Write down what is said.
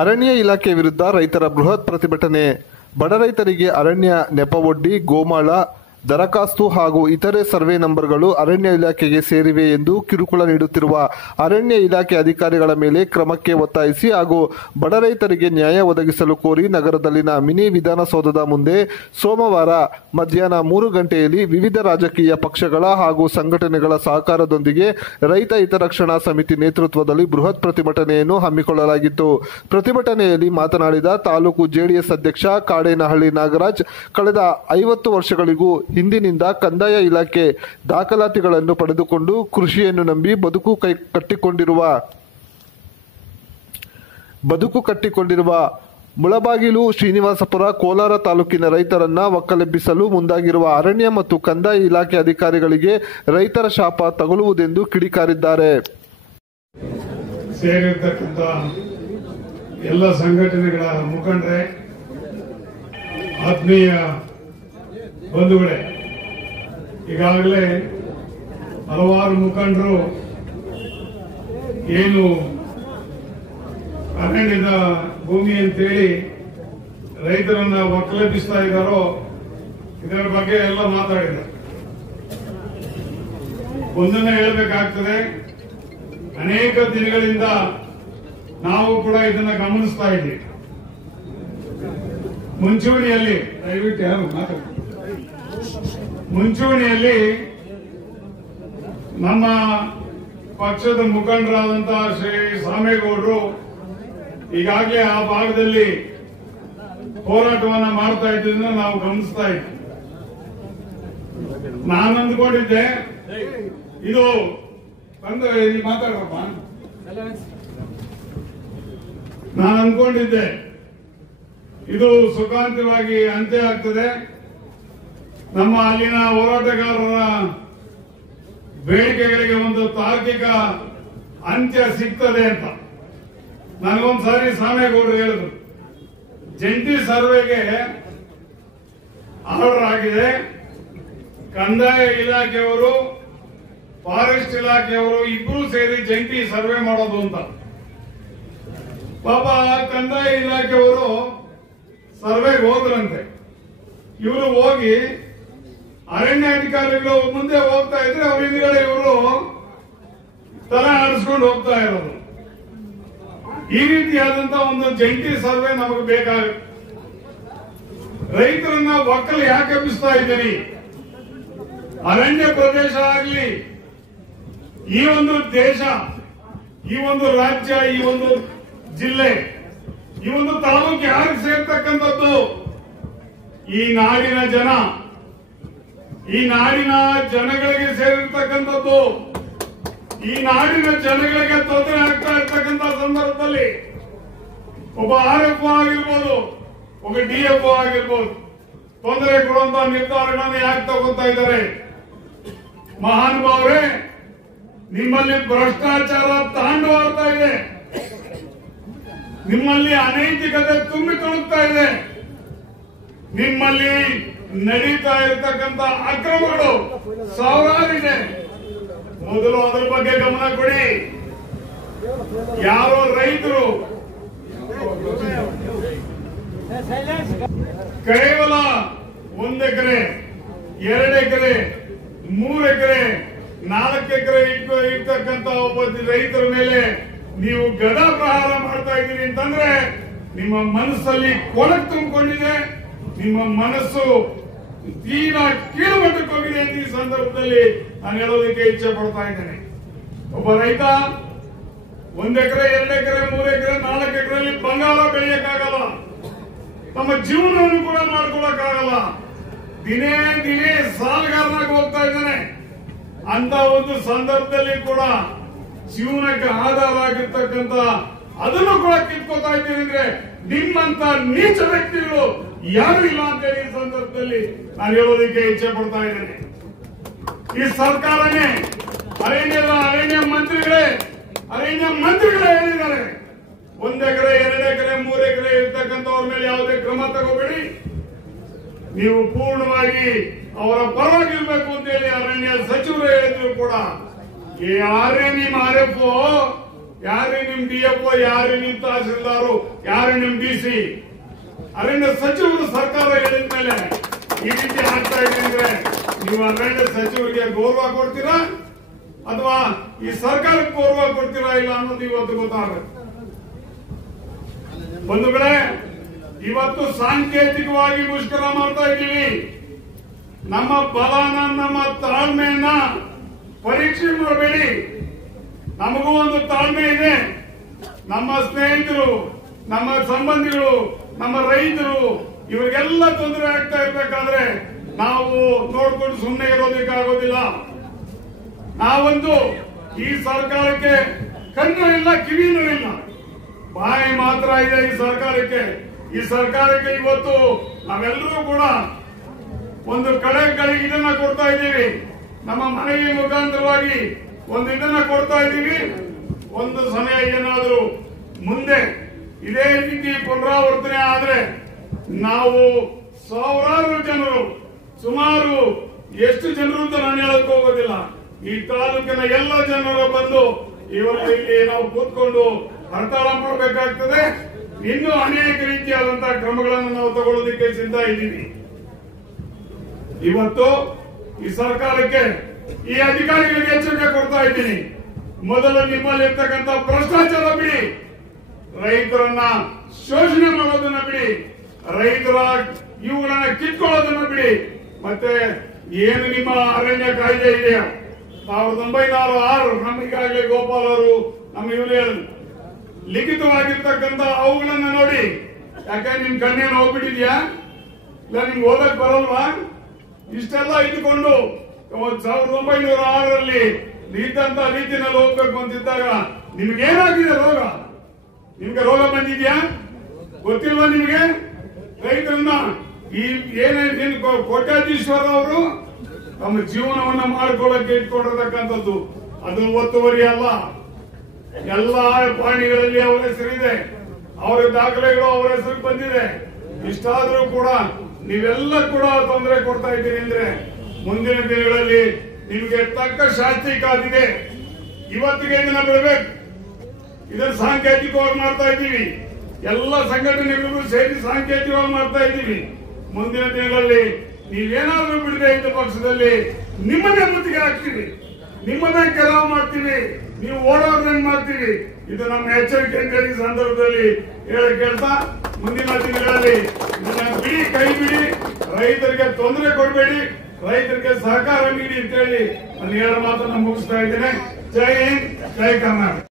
ಅರಣ್ಯ ಇಲಾಖೆ ವಿರುದ್ಧ ರೈತರ ಬೃಹತ್ ಪ್ರತಿಭಟನೆ. ಬಡ ರೈತರಿಗೆ ಅರಣ್ಯ ನೆಪವೊಡ್ಡಿ ಗೋಮಾಳ ದರಖಾಸ್ತು ಹಾಗೂ ಇತರೆ ಸರ್ವೆ ನಂಬರ್ಗಳು ಅರಣ್ಯ ಇಲಾಖೆಗೆ ಸೇರಿವೆ ಎಂದು ಕಿರುಕುಳ ನೀಡುತ್ತಿರುವ ಅರಣ್ಯ ಇಲಾಖೆ ಅಧಿಕಾರಿಗಳ ಮೇಲೆ ಕ್ರಮಕ್ಕೆ ಒತ್ತಾಯಿಸಿ ಹಾಗೂ ಬಡ ರೈತರಿಗೆ ನ್ಯಾಯ ಒದಗಿಸಲು ಕೋರಿ ನಗರದಲ್ಲಿನ ಮಿನಿ ವಿಧಾನಸೌಧದ ಮುಂದೆ ಸೋಮವಾರ ಮಧ್ಯಾಹ್ನ 3 ಗಂಟೆಯಲ್ಲಿ ವಿವಿಧ ರಾಜಕೀಯ ಪಕ್ಷಗಳ ಹಾಗೂ ಸಂಘಟನೆಗಳ ಸಹಕಾರದೊಂದಿಗೆ ರೈತ ಹಿತರಕ್ಷಣಾ ಸಮಿತಿ ನೇತೃತ್ವದಲ್ಲಿ ಬೃಹತ್ ಪ್ರತಿಭಟನೆಯನ್ನು ಹಮ್ಮಿಕೊಳ್ಳಲಾಗಿತ್ತು. ಪ್ರತಿಭಟನೆಯಲ್ಲಿ ಮಾತನಾಡಿದ ತಾಲೂಕು ಜೆಡಿಎಸ್ ಅಧ್ಯಕ್ಷ ಕಾಡೇನಹಳ್ಳಿ ನಾಗರಾಜ್, ಕಳೆದ 50 ವರ್ಷಗಳಿಗೂ ಹಿಂದಿನಿಂದ ಕಂದಾಯ ಇಲಾಖೆ ದಾಖಲಾತಿಗಳನ್ನು ಪಡೆದುಕೊಂಡು ಕೃಷಿಯನ್ನು ನಂಬಿ ಬದುಕು ಕಟ್ಟಿಕೊಂಡಿರುವ ಮುಳಬಾಗಿಲು, ಶ್ರೀನಿವಾಸಪುರ, ಕೋಲಾರ ತಾಲೂಕಿನ ರೈತರನ್ನ ಒಕ್ಕಲೆಬ್ಬಿಸಲು ಮುಂದಾಗಿರುವ ಅರಣ್ಯ ಮತ್ತು ಕಂದಾಯ ಇಲಾಖೆ ಅಧಿಕಾರಿಗಳಿಗೆ ರೈತರ ಶಾಪ ತಗುಲುವುದೆಂದು ಕಿಡಿಕಾರಿದ್ದಾರೆ. ಸೇರಿರ್ತಕ್ಕಂಥ ಎಲ್ಲ ಸಂಘಟನೆಗಳ ಮುಖಂಡರೇ, ಆತ್ಮೀಯ ಬಂಧುಗಳೇ, ಈಗಾಗಲೇ ಹಲವಾರು ಮುಖಂಡರು ಏನು ಅರಣ್ಯದ ಭೂಮಿ ಅಂತೇಳಿ ರೈತರನ್ನ ಒಕ್ಕಲೆಬ್ಬಿಸ್ತಾ ಇದ್ದಾರೋ ಇದರ ಬಗ್ಗೆ ಎಲ್ಲ ಮಾತಾಡಿದ್ದಾರೆ. ಒಂದನ್ನ ಹೇಳಬೇಕಾಗ್ತದೆ, ಅನೇಕ ದಿನಗಳಿಂದ ನಾವು ಕೂಡ ಇದನ್ನ ಗಮನಿಸ್ತಾ ಇದ್ದೀವಿ. ಮುಂಚೂಣಿಯಲ್ಲಿ ದಯವಿಟ್ಟು ಯಾರು ಮಾತಾಡ್ತಾರೆ, ಮುಂಚೂಣಿಯಲ್ಲಿ ನಮ್ಮ ಪಕ್ಷದ ಮುಖಂಡರಾದಂತಹ ಶ್ರೀ ಸಾಮೇಗೌಡರು ಈಗಾಗಲೇ ಆ ಭಾಗದಲ್ಲಿ ಹೋರಾಟವನ್ನ ಮಾಡ್ತಾ ಇದ್ದದನ್ನ ನಾವು ಗಮನಿಸ್ತಾ ಇದ್ವಿ. ನಾನು ಅಂದ್ಕೊಂಡಿದ್ದೆ ಇದು ಮಾತಾಡ್ರಪ್ಪ, ನಾನು ಅಂದ್ಕೊಂಡಿದ್ದೆ ಇದು ಸುಖಾಂತವಾಗಿ ಅಂತ್ಯ ಆಗ್ತದೆ, ನಮ್ಮ ಅಲ್ಲಿನ ಹೋರಾಟಗಾರರ ಬೇಡಿಕೆಗಳಿಗೆ ಒಂದು ತಾರ್ಕಿಕ ಅಂತ್ಯ ಸಿಗ್ತದೆ ಅಂತ. ನನಗೊಂದ್ಸಾರಿ ಸಾಮೇಗೌಡರು ಹೇಳಿದ್ರು, ಜಂಟಿ ಸರ್ವೆಗೆ ಆರ್ಡರ್ ಆಗಿದೆ, ಕಂದಾಯ ಇಲಾಖೆಯವರು ಫಾರೆಸ್ಟ್ ಇಲಾಖೆಯವರು ಇಬ್ಬರು ಸೇರಿ ಜಂಟಿ ಸರ್ವೆ ಮಾಡೋದು ಅಂತ. ಪಾಪ ಕಂದಾಯ ಇಲಾಖೆಯವರು ಸರ್ವೆಗೆ ಹೋದ್ರಂತೆ. ಇವರು ಹೋಗಿ ಅರಣ್ಯ ಅಧಿಕಾರಿಗಳು ಮುಂದೆ ಹೋಗ್ತಾ ಇದ್ರೆ ಅವ್ರ ಹಿಂದ್ಗಡೆ ಇವರು ತಲೆ ಆಡಿಸ್ಕೊಂಡು ಹೋಗ್ತಾ ಇರೋದು. ಈ ರೀತಿಯಾದಂತಹ ಒಂದು ಜಂಟಿ ಸರ್ವೆ ನಮಗೆ ಬೇಕಾಗುತ್ತೆ. ರೈತರನ್ನ ಒಕ್ಕಲು ಯಾಕೆ ಎಬ್ಬಿಸ್ತಾ ಇದ್ದೀರಿ? ಅರಣ್ಯ ಪ್ರದೇಶ ಆಗಲಿ, ಈ ಒಂದು ದೇಶ, ಈ ಒಂದು ರಾಜ್ಯ, ಈ ಒಂದು ಜಿಲ್ಲೆ, ಈ ಒಂದು ತಾಲೂಕು ಯಾರಿಗೆ ಸೇರ್ತಕ್ಕಂಥದ್ದು? ಈ ನಾಡಿನ ಜನ, ಈ ನಾಡಿನ ಜನಗಳಿಗೆ ಸೇರಿರ್ತಕ್ಕಂಥದ್ದು. ಈ ನಾಡಿನ ಜನಗಳಿಗೆ ತೊಂದರೆ ಆಗ್ತಾ ಇರ್ತಕ್ಕಂಥ ಸಂದರ್ಭದಲ್ಲಿ ಒಬ್ಬ RFO ಆಗಿರ್ಬೋದು, ಒಬ್ಬ DFO ಆಗಿರ್ಬೋದು, ತೊಂದರೆ ಕೊಡುವಂತ ನಿರ್ಧಾರಗಳನ್ನು ಯಾಕೆ ತಗೋತಾ ಇದ್ದಾರೆ? ಮಹಾನುಭಾವರೇ, ನಿಮ್ಮಲ್ಲಿ ಭ್ರಷ್ಟಾಚಾರ ತಾಂಡವಾಡ್ತಾ ಇದೆ, ನಿಮ್ಮಲ್ಲಿ ಅನೈತಿಕತೆ ತುಂಬಿ ತುಳುಕ್ತಾ ಇದೆ, ನಿಮ್ಮಲ್ಲಿ ನಡೀತಾ ಇರತಕ್ಕಂತ ಅಕ್ರಮಗಳು ಸಾವಿರಾರಿದೆ. ಮೊದಲು ಅದರ ಬಗ್ಗೆ ಗಮನ ಕೊಡಿ. ಯಾರೋ ರೈತರು ಕೇವಲ 1 ಎಕರೆ, 2 ಎಕರೆ, 3 ಎಕರೆ, 4 ಎಕರೆ ಇರ್ತಕ್ಕಂತ ಒಬ್ಬ ರೈತರ ಮೇಲೆ ನೀವು ಗದಾ ಪ್ರಹಾರ ಮಾಡ್ತಾ ಇದ್ದೀರಿ ಅಂತಂದ್ರೆ ನಿಮ್ಮ ಮನಸ್ಸಲ್ಲಿ ಕೊಳಕು ತುಂಬಿಕೊಂಡಿದೆ, ನಿಮ್ಮ ಮನಸ್ಸು ತೀರಾ ಕೀಳುಮಟ್ಟಕ್ಕೆ ಹೋಗಿದೆ ಅಂತ ಈ ಸಂದರ್ಭದಲ್ಲಿ ನಾನು ಹೇಳೋದಕ್ಕೆ ಇಚ್ಛೆ ಪಡ್ತಾ ಇದ್ದೇನೆ. ಒಬ್ಬ ರೈತ 1 ಎಕರೆ, 2 ಎಕರೆ, 3 ಎಕರೆ, 4 ಎಕರೆಯಲ್ಲಿ ಬಂಗಾರ ಬೆಳೆಯಕ್ಕಾಗಲ್ಲ, ತಮ್ಮ ಜೀವನವನ್ನು ಕೂಡ ಮಾಡ್ಕೊಳಕ್ಕಾಗಲ್ಲ, ದಿನೇ ದಿನೇ ಸಾಲಗಾರನಾಗಿ ಹೋಗ್ತಾ ಇದ್ದಾನೆ. ಅಂತ ಒಂದು ಸಂದರ್ಭದಲ್ಲಿ ಕೂಡ ಜೀವನಕ್ಕೆ ಆಧಾರ ಆಗಿರ್ತಕ್ಕಂಥ ಅದನ್ನು ಕೂಡ ಕಿತ್ಕೋತಾ ಇದ್ದೀರಿ ಅಂದ್ರೆ ನಿಮ್ಮಂತ ನೀಚ ವ್ಯಕ್ತಿಗಳು ಯಾರು ಇಲ್ಲ ಅಂತ ಹೇಳಿ ಈ ಸಂದರ್ಭದಲ್ಲಿ ನಾನು ಹೇಳೋದಕ್ಕೆ ಇಚ್ಛೆ ಪಡ್ತಾ ಇದ್ದೇನೆ. ಈ ಸರ್ಕಾರನೇ ಅರಣ್ಯ ಮಂತ್ರಿಗಳೇ ಹೇಳಿದ್ದಾರೆ, 1 ಎಕರೆ, 2 ಎಕರೆ, 3 ಎಕರೆ ಇರ್ತಕ್ಕಂಥವ್ರ ಮೇಲೆ ಯಾವುದೇ ಕ್ರಮ ತಗೋಬೇಡಿ, ನೀವು ಪೂರ್ಣವಾಗಿ ಅವರ ಪರವಾಗಿರ್ಬೇಕು ಅಂತ ಹೇಳಿ ಅರಣ್ಯ ಸಚಿವರು ಹೇಳಿದ್ರು ಕೂಡ ಯಾರೇ ನಿಮ್ಮ RFO ಯಾರೇ ನಿಮ್ ಡಿಎಫ್ಒ, ಯಾರೇ ನಿಮ್ ತಹಸೀಲ್ದಾರು, ಯಾರೇ ನಿಮ್ ಡಿಸಿ, ಅರಣ್ಯ ಸಚಿವರು ಸರ್ಕಾರ ಹೇಳಿದ ಮೇಲೆ ಈ ರೀತಿ ಆಗ್ತಾ ಇದೆ ಅಂದ್ರೆ ನೀವು ಅರಣ್ಯ ಸಚಿವರಿಗೆ ಗೌರವ ಕೊಡ್ತೀರಾ ಅಥವಾ ಈ ಸರ್ಕಾರಕ್ಕೆ ಗೌರವ ಕೊಡ್ತೀರಾ ಇಲ್ಲ ಅನ್ನೋದು ಇವತ್ತು ಗೊತ್ತಾಗುತ್ತೆ. ಬಂಧುಗಳೇ, ಇವತ್ತು ಸಾಂಕೇತಿಕವಾಗಿ ಮುಷ್ಕರ ಮಾಡ್ತಾ ಇದ್ದೀವಿ. ನಮ್ಮ ಬಲನ, ನಮ್ಮ ತಾಳ್ಮೆಯನ್ನ ಪರೀಕ್ಷೆ ಮಾಡಬೇಡಿ. ನಮಗೂ ಒಂದು ತಾಳ್ಮೆ ಇದೆ. ನಮ್ಮ ಸ್ನೇಹಿತರು, ನಮ್ಮ ಸಂಬಂಧಿಗಳು, ನಮ್ಮ ರೈತರು ಇವರಿಗೆಲ್ಲ ತೊಂದರೆ ಆಗ್ತಾ ಇರ್ಬೇಕಾದ್ರೆ ನಾವು ನೋಡ್ಕೊಂಡು ಸುಮ್ಮನೆ ಇರೋದಕ್ಕಾಗೋದಿಲ್ಲ. ನಾವಂತೂ ಈ ಸರ್ಕಾರಕ್ಕೆ ಕಣ್ಣು ಇಲ್ಲ, ಕಿವಿನೂ ಇಲ್ಲ, ಬಾಯಿ ಮಾತ್ರ ಇದೆ ಈ ಸರ್ಕಾರಕ್ಕೆ. ಈ ಸರ್ಕಾರಕ್ಕೆ ಇವತ್ತು ನಾವೆಲ್ಲರೂ ಕೂಡ ಒಂದು ಕಡೆಗೆ ಇದನ್ನ ಕೊಡ್ತಾ ಇದ್ದೀವಿ. ನಮ್ಮ ಮನೆಯ ಮುಖಾಂತರವಾಗಿ ಒಂದು ಇದನ್ನ ಕೊಡ್ತಾ ಇದ್ದೀವಿ. ಒಂದು ಸಮಯ ಏನಾದರೂ ಮುಂದೆ ಇದೇ ರೀತಿ ಪುನರಾವರ್ತನೆ ಆದ್ರೆ ನಾವು ಸಾವಿರಾರು ಜನರು, ಸುಮಾರು ಎಷ್ಟು ಜನರು ಅಂತ ನಾನು ಹೇಳಕ್ ಹೋಗೋದಿಲ್ಲ, ಈ ತಾಲೂಕಿನ ಎಲ್ಲ ಜನರು ಬಂದು ಇಲ್ಲಿ ನಾವು ಕೂತ್ಕೊಂಡು ಹರ್ತಾಳ ಮಾಡಬೇಕಾಗ್ತದೆ. ಇನ್ನೂ ಅನೇಕ ರೀತಿಯಾದಂತಹ ಕ್ರಮಗಳನ್ನು ನಾವು ತಗೊಳ್ಳೋದಕ್ಕೆ ಸಿದ್ಧ ಇದ್ದೀವಿ. ಇವತ್ತು ಈ ಸರ್ಕಾರಕ್ಕೆ, ಈ ಅಧಿಕಾರಿಗಳಿಗೆ ಎಚ್ಚರಿಕೆ ಕೊಡ್ತಾ ಇದ್ದೀನಿ. ಮೊದಲು ನಿಮ್ಮಲ್ಲಿ ಇರ್ತಕ್ಕಂಥ ಭ್ರಷ್ಟಾಚಾರ ಬಿಡಿ, ರೈತರನ್ನ ಶೋಷಣೆ ಮಾಡೋದನ್ನ ಬಿಡಿ, ರೈತರ ಇವುಗಳನ್ನ ಕಿತ್ಕೊಳ್ಳೋದನ್ನ ಬಿಡಿ. ಮತ್ತೆ ಏನು ನಿಮ್ಮ ಅರಣ್ಯ ಕಾಯ್ದೆ ಇದೆಯಾ 1906 ನಮಗಾಗಲೇ ಗೋಪಾಲ್ ಅವರು ನಮ್ಮ ಇವರು ಲಿಖಿತವಾಗಿರ್ತಕ್ಕಂಥ ಅವುಗಳನ್ನ ನೋಡಿ. ಯಾಕೆ ನಿಮ್ ಕಣ್ಣೇನು ಹೋಗ್ಬಿಟ್ಟಿದ್ಯಾ? ಇಲ್ಲ ನಿಮ್ಗೆ ಓದಕ್ ಬರಲ್ವಾ? ಇಷ್ಟೆಲ್ಲ ಇದ್ದುಕೊಂಡು 1906ರಲ್ಲಿ ಇದ್ದಂತ ರೀತಿನಲ್ಲಿ ಹೋಗ್ಬೇಕು ಅಂತಿದ್ದಾಗ ನಿಮ್ಗೇನಾಗಿದೆ ರೋಗ? ನಿಮ್ಗೆ ರೋಗ ಬಂದಿದ್ಯಾ? ಗೊತ್ತಿಲ್ವಾ ನಿಮ್ಗೆ? ರೈತರನ್ನ ಈ ಏನೇನು ಕೋಟ್ಯಾಧೀಶ್ವರ ಅವರು ತಮ್ಮ ಜೀವನವನ್ನ ಮಾಡ್ಕೊಳ್ಳಕ್ಕೆ ಇಟ್ಕೊಂಡಿರ್ತಕ್ಕಂಥದ್ದು ಅದು ಒತ್ತುವರಿ ಅಲ್ಲ. ಎಲ್ಲ ಪ್ರಾಣಿಗಳಲ್ಲಿ ಅವರ ಹೆಸರಿದೆ, ಅವರ ದಾಖಲೆಗಳು ಅವರ ಹೆಸರು ಬಂದಿದೆ. ಇಷ್ಟಾದ್ರೂ ಕೂಡ ನೀವೆಲ್ಲ ಕೂಡ ತೊಂದರೆ ಕೊಡ್ತಾ ಇದ್ದೀರಿ ಅಂದ್ರೆ ಮುಂದಿನ ದಿನಗಳಲ್ಲಿ ನಿಮಗೆ ತಕ್ಕ ಶಾಸ್ತಿ ಕಾದಿದೆ. ಇವತ್ತಿಗೆ ಇದನ್ನ ಬಿಡಬೇಕು. ಇದನ್ನು ಸಾಂಕೇತಿಕವಾಗಿ ಮಾಡ್ತಾ ಇದ್ದೀವಿ. ಎಲ್ಲ ಸಂಘಟನೆಗಳಿಗೂ ಸೇರಿ ಸಾಂಕೇತಿಕವಾಗಿ ಮಾಡ್ತಾ ಇದ್ದೀವಿ. ಮುಂದಿನ ದಿನಗಳಲ್ಲಿ ನೀವೇನಾದ್ರೂ ಬಿಡದೆ ಇದ್ದ ಪಕ್ಷದಲ್ಲಿ ನಿಮ್ಮನ್ನೇ ಮುತ್ತಿಗೆ ಹಾಕ್ತೀವಿ, ನಿಮ್ಮನ್ನೇ ಕೆಲವು ಮಾಡ್ತೀವಿ, ನೀವು ಓಡಾಡ್ದಂಗೆ ಮಾಡ್ತೀವಿ. ಇದು ನಮ್ಮ ಎಚ್ಚರಿಕೆ ಅಂತ ಹೇಳಿ ಸಂದರ್ಭದಲ್ಲಿ ಕೇಳ್ತಾ ಮುಂದಿನ ದಿನಗಳಲ್ಲಿ ಇದನ್ನ ಬಿಡಿ, ಕೈ ಬಿಡಿ, ರೈತರಿಗೆ ತೊಂದರೆ ಕೊಡಬೇಡಿ, ರೈತರಿಗೆ ಸಹಕಾರ ನೀಡಿ ಅಂತ ಹೇಳಿ ನಾನು ಹೇಳೋ ಮಾತನ್ನ ಮುಗಿಸ್ತಾ ಇದ್ದೇನೆ. ಜೈ ಹಿಂದ್, ಜೈ ಕರ್ನಾಟಕ.